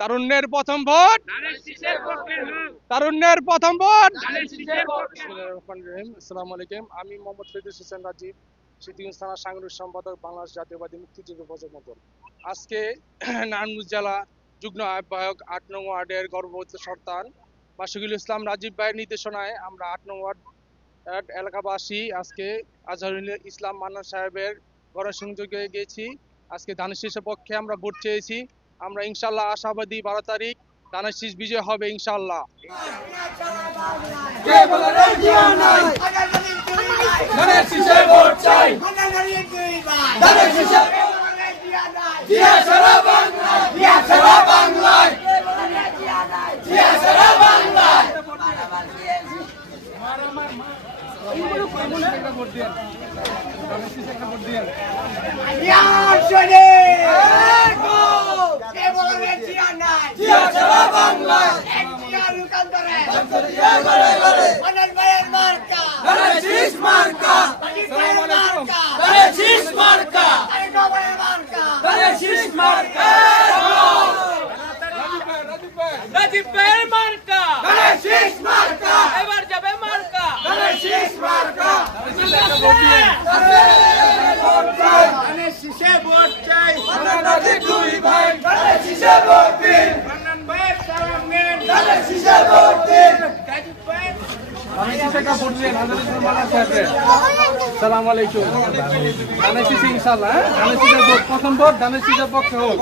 তারুণ্যের প্রথম ভোট, তারুণ্যের প্রথম ভোট। আসসালামু আলাইকুম, আমি মোহাম্মদ ফেরদৌস হোসেন রাজীব, সিদ্দিকগঞ্জ থানা সাংগঠনিক সম্পাদক, বাংলাদেশ জাতীয়বাদী মুক্তিযুদ্ধ প্রজন্ম দল। আজকে নারায়ণগঞ্জ জেলা যুগ্ম আহ্বায়ক ৮ নং ওয়ার্ডের গর্ভবতী সন্তান মাশিকুল ইসলাম রাজীব ভাইয়ের নির্দেশনায় আমরা ৮ নং ওয়ার্ড এলাকাবাসী আজকে আজহারুল ইসলাম মান্নান সাহেবের গণসংযোগে গিয়েছি। আজকে ধানের শীষের পক্ষে আমরা ভোট চেয়েছি। আমরা ইনশাল্লাহ আশাবাদী 12 তারিখ ধানের শীষ বিজয় হবে ইনশাল্লাহ। এবার যাবে মার্কা সালাম আলাইকুম। ধানের শীষ ইনশাল্লাহ, ধানের শীষের ভোট, প্রথম ভোট ধানের শীষের পক্ষে হোক।